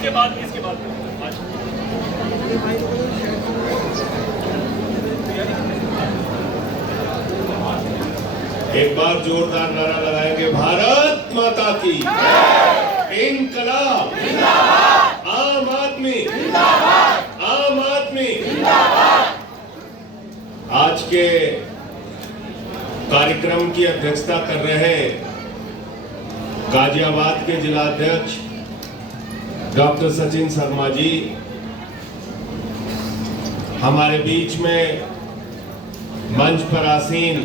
इसके बाद एक बार जोरदार नारा लगाएंगे, भारत माता की, इनकलाब, आम आदमी, आम आदमी। आज के कार्यक्रम की अध्यक्षता कर रहे गाजियाबाद के जिलाध्यक्ष डॉक्टर सचिन शर्मा जी, हमारे बीच में मंच पर आसीन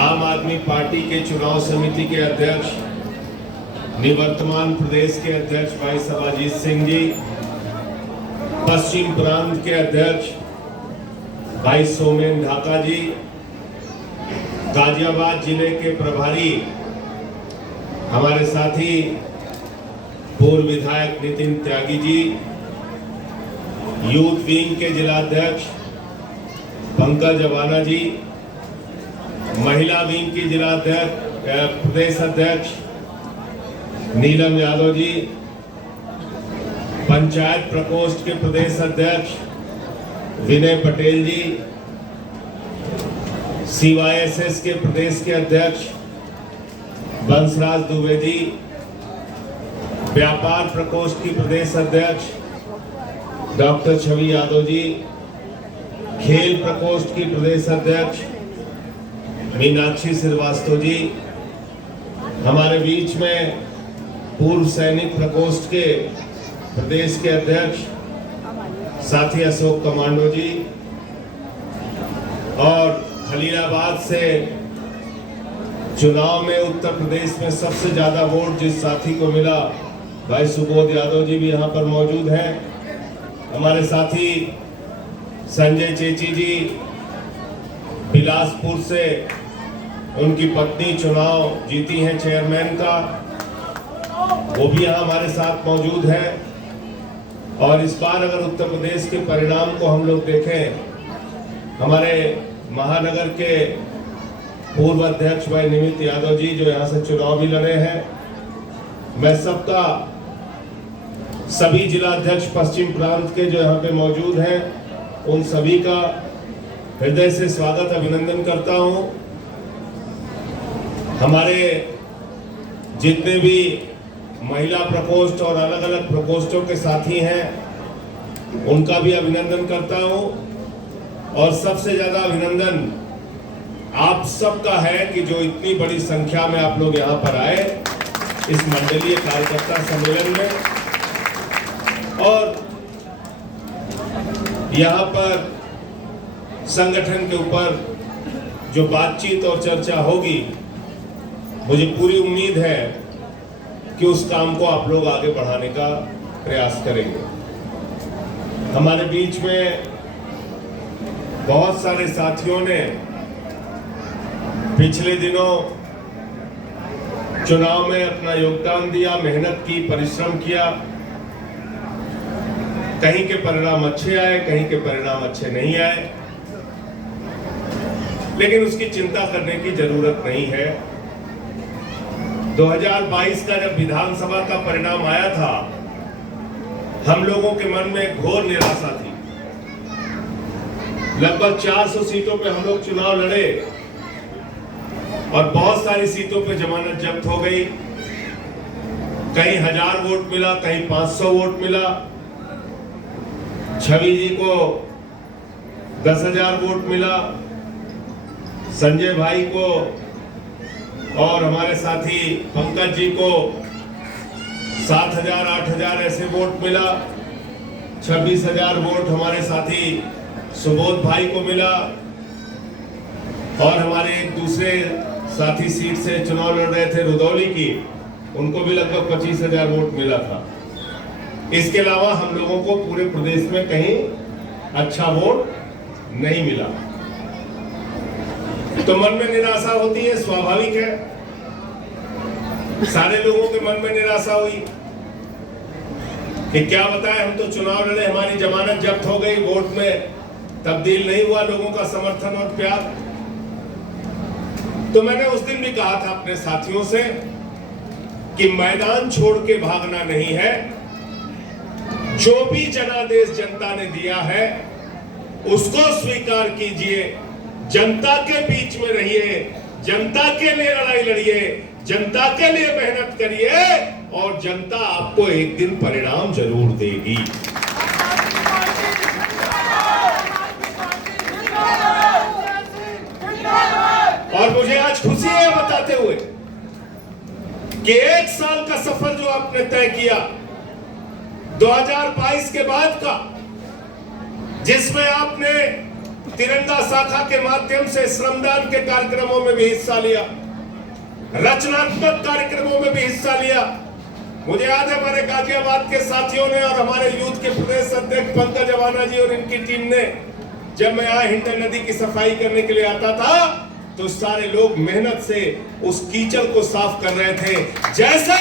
आम आदमी पार्टी के चुनाव समिति के अध्यक्ष, निवर्तमान प्रदेश के अध्यक्ष भाई सबाजीत सिंह जी, पश्चिम प्रांत के अध्यक्ष भाई सोमेन ढाका जी, गाजियाबाद जिले के प्रभारी हमारे साथी पूर्व विधायक नितिन त्यागी जी, यूथ विंग के जिलाध्यक्ष पंकज अवाना जी, महिला विंग की जिलाध्यक्ष प्रदेश अध्यक्ष नीलम यादव जी, पंचायत प्रकोष्ठ के प्रदेश अध्यक्ष विनय पटेल जी, CYSS के प्रदेश के अध्यक्ष बंसराज दुबे जी, व्यापार प्रकोष्ठ की प्रदेश अध्यक्ष डॉक्टर छवि यादव जी, खेल प्रकोष्ठ की प्रदेश अध्यक्ष मीनाक्षी श्रीवास्तव जी, हमारे बीच में पूर्व सैनिक प्रकोष्ठ के प्रदेश के अध्यक्ष साथी अशोक कमांडो जी, और खलीलाबाद से चुनाव में उत्तर प्रदेश में सबसे ज्यादा वोट जिस साथी को मिला भाई सुबोध यादव जी भी यहाँ पर मौजूद हैं। हमारे साथी संजय चेची जी बिलासपुर से, उनकी पत्नी चुनाव जीती हैं चेयरमैन का, वो भी यहाँ हमारे साथ मौजूद है। और इस बार अगर उत्तर प्रदेश के परिणाम को हम लोग देखें, हमारे महानगर के पूर्व अध्यक्ष भाई निमित यादव जी जो यहाँ से चुनाव भी लड़े हैं, मैं सबका, सभी जिला अध्यक्ष पश्चिम प्रांत के जो यहाँ पे मौजूद हैं, उन सभी का हृदय से स्वागत अभिनंदन करता हूँ। हमारे जितने भी महिला प्रकोष्ठ और अलग अलग प्रकोष्ठों के साथी हैं, उनका भी अभिनंदन करता हूँ। और सबसे ज्यादा अभिनंदन आप सबका है कि जो इतनी बड़ी संख्या में आप लोग यहाँ पर आए इस मंडलीय कार्यकर्ता सम्मेलन में, और यहाँ पर संगठन के ऊपर जो बातचीत और चर्चा होगी, मुझे पूरी उम्मीद है कि उस काम को आप लोग आगे बढ़ाने का प्रयास करेंगे। हमारे बीच में बहुत सारे साथियों ने पिछले दिनों चुनाव में अपना योगदान दिया, मेहनत की, परिश्रम किया। कहीं के परिणाम अच्छे आए, कहीं के परिणाम अच्छे नहीं आए, लेकिन उसकी चिंता करने की जरूरत नहीं है। 2022 का जब विधानसभा का परिणाम आया था, हम लोगों के मन में घोर निराशा थी। लगभग 400 सीटों पे हम लोग चुनाव लड़े और बहुत सारी सीटों पे जमानत जब्त हो गई। कहीं 1000 वोट मिला, कहीं 500 वोट मिला। छवि जी को 10,000 वोट मिला, संजय भाई को और हमारे साथी पंकज जी को 7,000 8,000 ऐसे वोट मिला। 26,000 वोट हमारे साथी सुबोध भाई को मिला, और हमारे एक दूसरे साथी सीट से चुनाव लड़ रहे थे रुदौली की, उनको भी लगभग 25,000 वोट मिला था। इसके अलावा हम लोगों को पूरे प्रदेश में कहीं अच्छा वोट नहीं मिला। तो मन में निराशा होती है, स्वाभाविक है, सारे लोगों के मन में निराशा हुई कि क्या बताएं, हम तो चुनाव लड़े, हमारी जमानत जब्त हो गई, वोट में तब्दील नहीं हुआ लोगों का समर्थन और प्यार। तो मैंने उस दिन भी कहा था अपने साथियों से कि मैदान छोड़ के भागना नहीं है, जो भी जनादेश जनता ने दिया है उसको स्वीकार कीजिए, जनता के बीच में रहिए, जनता के लिए लड़ाई लड़िए, जनता के लिए मेहनत करिए और जनता आपको एक दिन परिणाम जरूर देगी। और मुझे आज खुशी है बताते हुए कि 1 साल का सफर जो आपने तय किया 2022 के बाद का, जिसमें आपने तिरंगा शाखा के माध्यम से श्रमदान के कार्यक्रमों में भी हिस्सा लिया, रचनात्मक कार्यक्रमों में भी हिस्सा लिया। मुझे याद है हमारे गाजियाबाद के साथियों ने और हमारे यूथ के प्रदेश अध्यक्ष पंकज अवाना जी और इनकी टीम ने, जब मैं यहाँ हिंडन नदी की सफाई करने के लिए आता था तो सारे लोग मेहनत से उस कीचड़ को साफ कर रहे थे। जैसे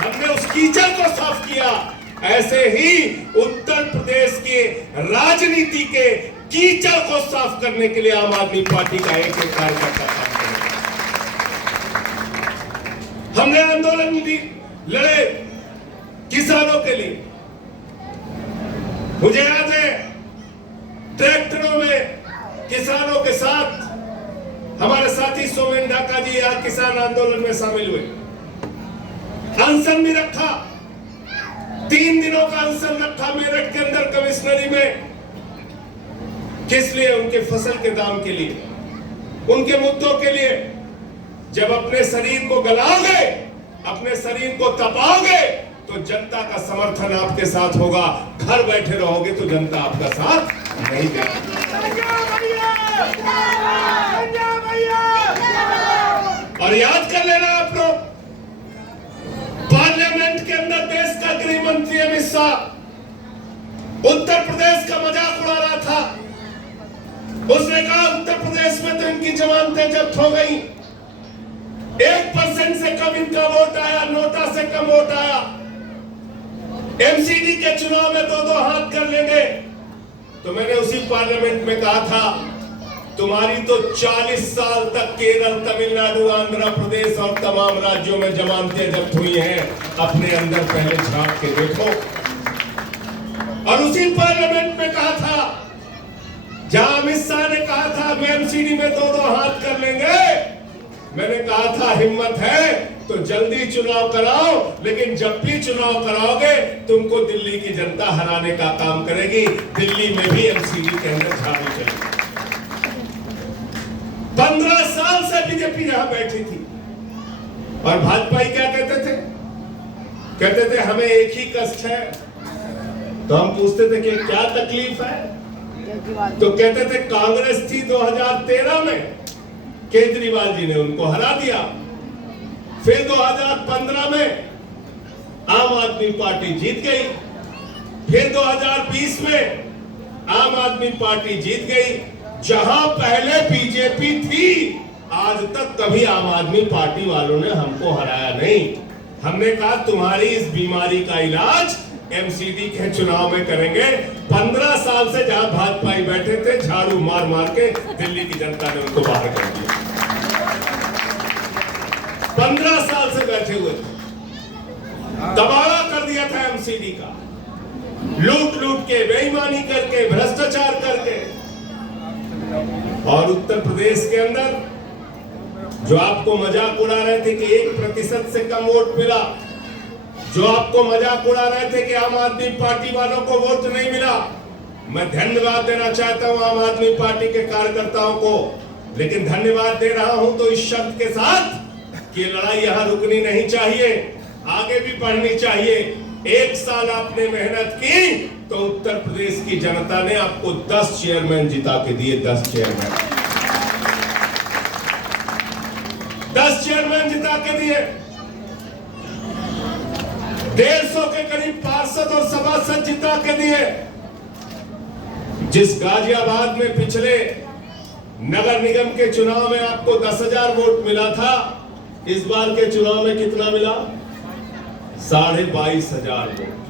हमने उस कीचड़ को साफ किया, ऐसे ही उत्तर प्रदेश के राजनीति के कीचड़ को साफ करने के लिए आम आदमी पार्टी का एक एक कार्यकर्ता काम करेगा। हमने आंदोलन भी लड़े किसानों के लिए। मुझे याद है ट्रैक्टरों में किसानों के साथ हमारे साथी सोमेन ढाका जी आज किसान आंदोलन में शामिल हुए। अनशन भी रखा, 3 दिनों का अनशन रखा मेरठ के अंदर कमिश्नरी में। किस लिए? उनके फसल के दाम के लिए, उनके मुद्दों के लिए। जब अपने शरीर को गलाओगे, अपने शरीर को तपाओगे तो जनता का समर्थन आपके साथ होगा। घर बैठे रहोगे तो जनता आपका साथ नहीं देगी। और याद कर लेना आप लोग, पार्लियामेंट के अंदर देश का गृह मंत्री अमित शाह उत्तर प्रदेश का मजाक उड़ा रहा था। उसने कहा उत्तर प्रदेश में तो इनकी जमानतें जब्त हो गई, 1% से कम इनका वोट आया, नोटा से कम वोट आया, एमसीडी के चुनाव में 2-2 हाथ कर लेंगे। तो मैंने उसी पार्लियामेंट में कहा था तुम्हारी तो 40 साल तक केरल, तमिलनाडु, आंध्र प्रदेश और तमाम राज्यों में जमानतें जब्त हुई हैं, अपने अंदर पहले झांक के देखो। और उसी पार्लियामेंट में कहा था, जहां अमित शाह ने कहा था हम एमसीडी में 2-2 हाथ कर लेंगे, मैंने कहा था हिम्मत है तो जल्दी चुनाव कराओ, लेकिन जब भी चुनाव कराओगे तुमको दिल्ली की जनता हराने का काम करेगी। दिल्ली में भी एमसीडी के अंदर झाड़ू चलेगी। 15 साल से बीजेपी यहां बैठी थी और भाजपा क्या कहते थे? कहते थे हमें एक ही कष्ट है। तो हम पूछते थे कि क्या तकलीफ है? तो कहते थे कांग्रेस थी 2013 में, केजरीवाल जी ने उनको हरा दिया। फिर 2015 में आम आदमी पार्टी जीत गई, फिर 2020 में आम आदमी पार्टी जीत गई। जहां पहले बीजेपी थी, आज तक कभी आम आदमी पार्टी वालों ने हमको हराया नहीं। हमने कहा तुम्हारी इस बीमारी का इलाज एमसीडी के चुनाव में करेंगे। 15 साल से जहां भाजपा बैठे थे, झाड़ू मार मार के दिल्ली की जनता ने उनको बाहर कर दिया। 15 साल से बैठे हुए थे, दबाड़ा कर दिया था एमसीडी का, लूट लूट के, बेईमानी करके, भ्रष्टाचार करके। और उत्तर प्रदेश के अंदर जो आपको मजाक उड़ा रहे थे कि 1% से कम वोट मिला, जो आपको मजाक उड़ा रहे थे कि आम आदमी पार्टी वालों को वोट नहीं मिला, मैं धन्यवाद देना चाहता हूं आम आदमी पार्टी के कार्यकर्ताओं को। लेकिन धन्यवाद दे रहा हूं तो इस शर्त के साथ कि लड़ाई यहां रुकनी नहीं चाहिए, आगे भी बढ़नी चाहिए। 1 साल आपने मेहनत की तो उत्तर प्रदेश की जनता ने आपको 10 चेयरमैन जिता के दिए। 10 चेयरमैन, 10 चेयरमैन जिता के दिए। 150 के करीब पार्षद और सभासद जिता के दिए। जिस गाजियाबाद में पिछले नगर निगम के चुनाव में आपको 10,000 वोट मिला था, इस बार के चुनाव में कितना मिला? 22,500 वोट।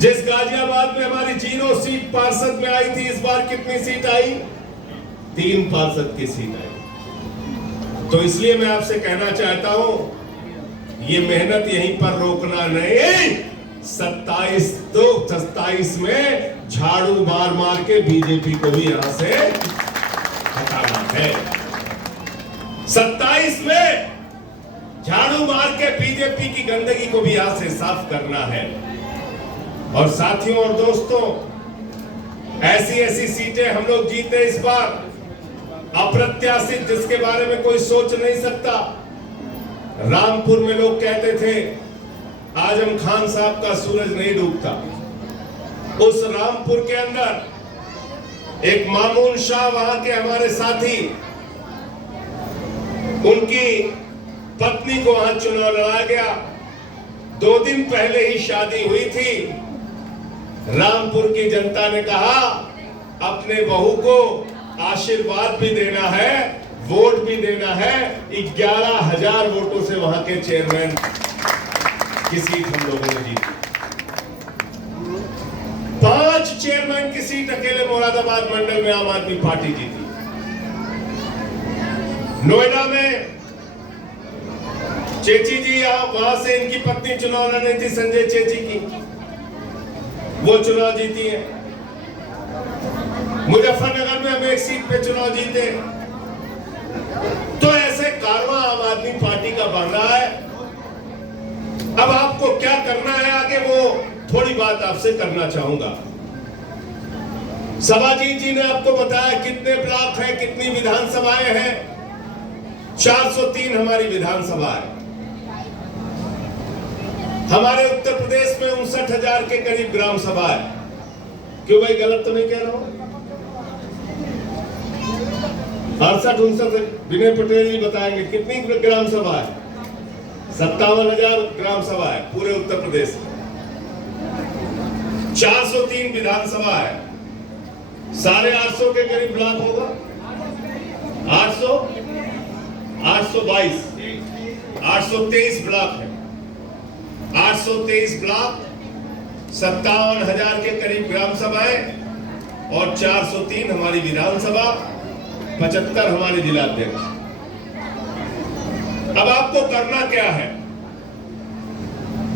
जिस गाजियाबाद में हमारी 0 सीट पार्षद में आई थी, इस बार कितनी सीट आई? 3 पार्षद की सीट आई। तो इसलिए मैं आपसे कहना चाहता हूं, ये मेहनत यहीं पर रोकना नहीं, 27 में झाड़ू मार मार के बीजेपी को भी यहां से हटाना है। 27 में झाड़ू मार के बीजेपी की गंदगी को भी यहां से साफ करना है। और साथियों और दोस्तों, ऐसी ऐसी सीटें हम लोग जीते इस बार, अप्रत्याशित, जिसके बारे में कोई सोच नहीं सकता। रामपुर में लोग कहते थे आजम खान साहब का सूरज नहीं डूबता। उस रामपुर के अंदर एक मामून शाह, वहां के हमारे साथी, उनकी पत्नी को वहां चुनाव लड़ा गया। 2 दिन पहले ही शादी हुई थी। रामपुर की जनता ने कहा अपने बहू को आशीर्वाद भी देना है, वोट भी देना है। 11,000 वोटों से वहां के चेयरमैन की सीट हम लोगों ने जीती। 5 चेयरमैन की सीट अकेले मुरादाबाद मंडल में आम आदमी पार्टी जीती। नोएडा में चेची जी, वहां से इनकी पत्नी चुनाव लड़ रही थी, संजय चेची की, वो चुनाव जीती है। मुजफ्फरनगर में हम एक सीट पे चुनाव जीते। तो ऐसे कारवां आम आदमी पार्टी का बन रहा है। अब आपको क्या करना है आगे, वो थोड़ी बात आपसे करना चाहूंगा। सभाजीत जी ने आपको बताया कितने ब्लॉक हैं, कितनी विधानसभाएं हैं। 403 हमारी विधानसभा है। हमारे उत्तर प्रदेश में 59,000 के करीब ग्राम सभा है। क्यों भाई, गलत तो नहीं कह रहा हूं? 68-69 विनय पटेल जी बताएंगे कितनी ग्राम सभा है। 57,000 ग्राम सभा है पूरे उत्तर प्रदेश में। 403 विधानसभा है। 850 के करीब ब्लॉक होगा। 822 823 ब्लॉक है। 823 ब्लॉक, 57,000 के करीब ग्राम सभाएं और 403 हमारी विधानसभा, 75 हमारे जिलाध्यक्ष। अब आपको करना क्या है?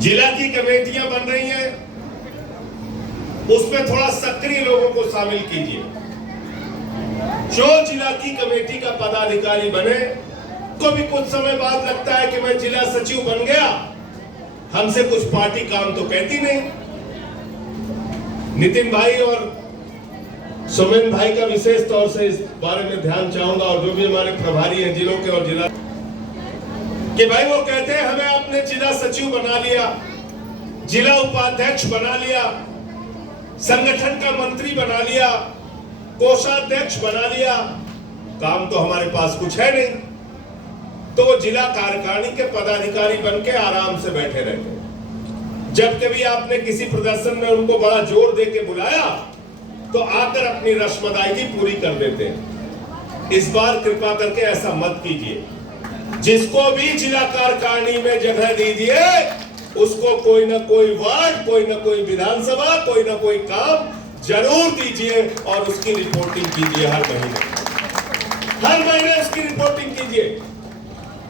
जिला की कमेटियां बन रही हैं, उसमें थोड़ा सक्रिय लोगों को शामिल कीजिए। जो जिला की कमेटी का पदाधिकारी बने, को भी कुछ समय बाद लगता है कि मैं जिला सचिव बन गया, हमसे कुछ पार्टी काम तो कहती नहीं। नितिन भाई और सुमेन भाई का विशेष तौर से इस बारे में ध्यान चाहूंगा, और जो भी हमारे प्रभारी हैं जिलों के और जिला कि भाई वो कहते हैं हमें आपने जिला सचिव बना लिया, जिला उपाध्यक्ष बना लिया, संगठन का मंत्री बना लिया, कोषाध्यक्ष बना लिया, काम तो हमारे पास कुछ है नहीं। तो वो जिला कार्यकारिणी के पदाधिकारी बनके आराम से बैठे रहते। जब कभी आपने किसी प्रदर्शन में उनको बड़ा जोर दे के बुलाया तो आकर अपनी रस्म अदायगी पूरी कर देते हैं। इस बार कृपा करके ऐसा मत कीजिए। जिसको भी जिला कार्यकारिणी में जगह दीजिए, उसको कोई ना कोई वार्ड, कोई ना कोई विधानसभा, कोई ना कोई काम जरूर दीजिए और उसकी रिपोर्टिंग कीजिए हर महीने उसकी रिपोर्टिंग कीजिए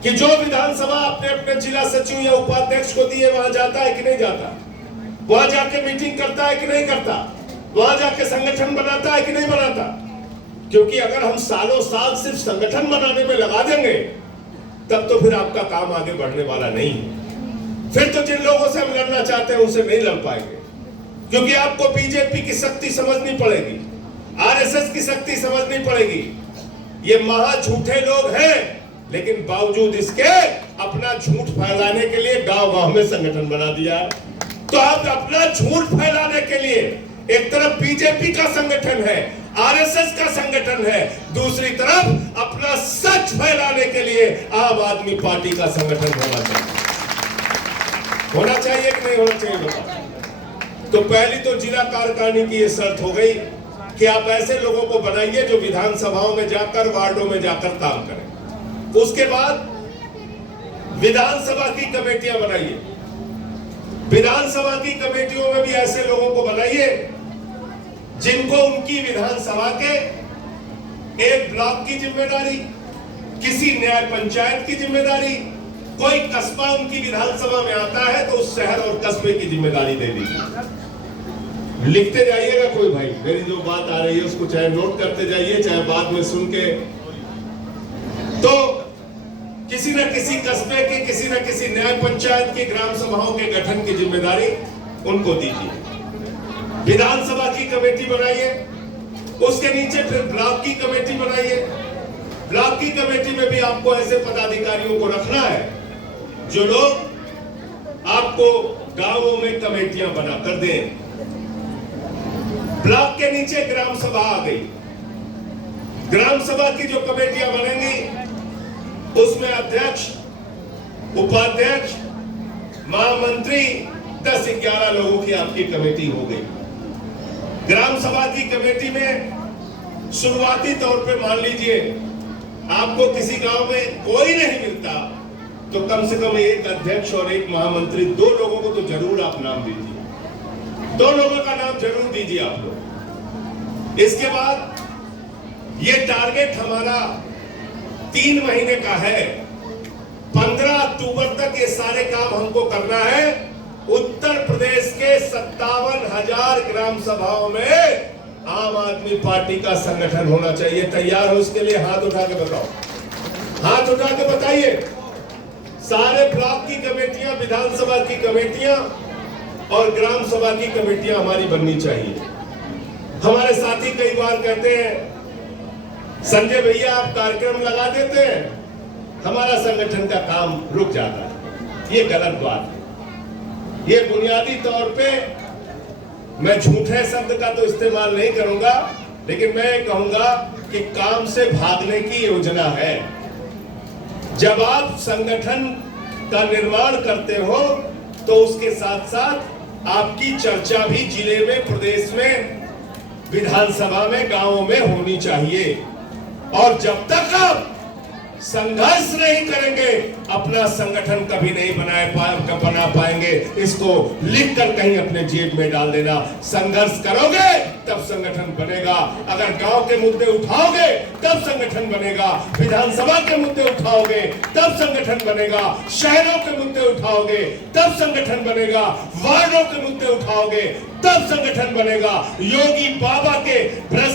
कि जो विधानसभा अपने अपने जिला सचिव या उपाध्यक्ष को दिए वहां जाता है कि नहीं जाता, वहां जाके मीटिंग करता है कि नहीं करता, वहां जाके संगठन बनाता है कि नहीं बनाता। क्योंकि अगर हम सालों साल सिर्फ संगठन बनाने में लगा देंगे तब तो फिर आपका काम आगे बढ़ने वाला नहीं है। फिर तो जिन लोगों से हम लड़ना चाहते हैं उनसे नहीं लड़ पाएंगे, क्योंकि आपको बीजेपी की शक्ति समझनी पड़ेगी, आरएसएस की शक्ति समझनी पड़ेगी। ये महा झूठे लोग हैं, लेकिन बावजूद इसके अपना झूठ फैलाने के लिए गांव-गांव में संगठन बना दिया है। तो आप अपना झूठ फैलाने के लिए एक तरफ बीजेपी का संगठन है, आरएसएस का संगठन है, दूसरी तरफ अपना सच फैलाने के लिए आम आदमी पार्टी का संगठन होना चाहिए कि नहीं होना चाहिए बताओ। तो पहली तो जिला कार्यकारिणी की ये शर्त हो गई कि आप ऐसे लोगों को बनाइए जो विधानसभाओं में जाकर, वार्डों में जाकर काम करें। उसके बाद विधानसभा की कमेटियां बनाइए। विधानसभा की कमेटियों में भी ऐसे लोगों को बनाइए जिनको उनकी विधानसभा के एक ब्लॉक की जिम्मेदारी, किसी न्याय पंचायत की जिम्मेदारी, कोई कस्बा उनकी विधानसभा में आता है तो उस शहर और कस्बे की जिम्मेदारी दे दीजिए। लिखते जाइएगा कोई भाई, मेरी जो बात आ रही है उसको चाहे नोट करते जाइए, चाहे बाद में सुन के। तो किसी न किसी कस्बे के, किसी न किसी न्याय पंचायत की ग्राम सभाओं के गठन की जिम्मेदारी उनको दीजिए। विधानसभा की कमेटी बनाइए, उसके नीचे फिर ब्लॉक की कमेटी बनाइए। ब्लॉक की कमेटी में भी आपको ऐसे पदाधिकारियों को रखना है जो लोग आपको गांवों में कमेटियां बनाकर दें। ब्लॉक के नीचे ग्राम सभा आ गई। ग्राम सभा की जो कमेटियां बनेंगी उसमें अध्यक्ष, उपाध्यक्ष, महामंत्री 10-11 लोगों की आपकी कमेटी हो गई। ग्राम सभा की कमेटी में शुरुआती तौर पे मान लीजिए आपको किसी गांव में कोई नहीं मिलता तो कम से कम एक अध्यक्ष और एक महामंत्री, 2 लोगों को तो जरूर आप नाम दीजिए। 2 लोगों का नाम जरूर दीजिए आप लोग। इसके बाद ये टारगेट हमारा 3 महीने का है। 15 अक्टूबर तक ये सारे काम हमको करना है। उत्तर प्रदेश के 57,000 ग्राम सभाओं में आम आदमी पार्टी का संगठन होना चाहिए। तैयार हो इसके लिए? हाथ उठा के बताओ, हाथ उठा के बताइए। सारे ब्लॉक की कमेटियां, विधानसभा की कमेटियां और ग्राम सभा की कमेटियां हमारी बननी चाहिए। हमारे साथी कई बार कहते हैं संजय भैया आप कार्यक्रम लगा देते हैं, हमारा संगठन का काम रुक जाता है। ये गलत बात है। ये बुनियादी तौर पे मैं झूठे शब्द का तो इस्तेमाल नहीं करूंगा, लेकिन मैं कहूंगा कि काम से भागने की योजना है। जब आप संगठन का निर्माण करते हो तो उसके साथ साथ आपकी चर्चा भी जिले में, प्रदेश में, विधानसभा में, गांवों में होनी चाहिए। और जब तक आप संघर्ष नहीं करेंगे अपना संगठन कभी नहीं बना पाएंगे। इसको लिखकर कहीं अपने जेब में डाल देना। संघर्ष करोगे तब संगठन बनेगा। अगर गांव के मुद्दे उठाओगे तब संगठन बनेगा। विधानसभा के मुद्दे उठाओगे तब संगठन बनेगा। शहरों के मुद्दे उठाओगे तब संगठन बनेगा। वार्डों के मुद्दे उठाओगे तब संगठन बनेगा। योगी बाबा के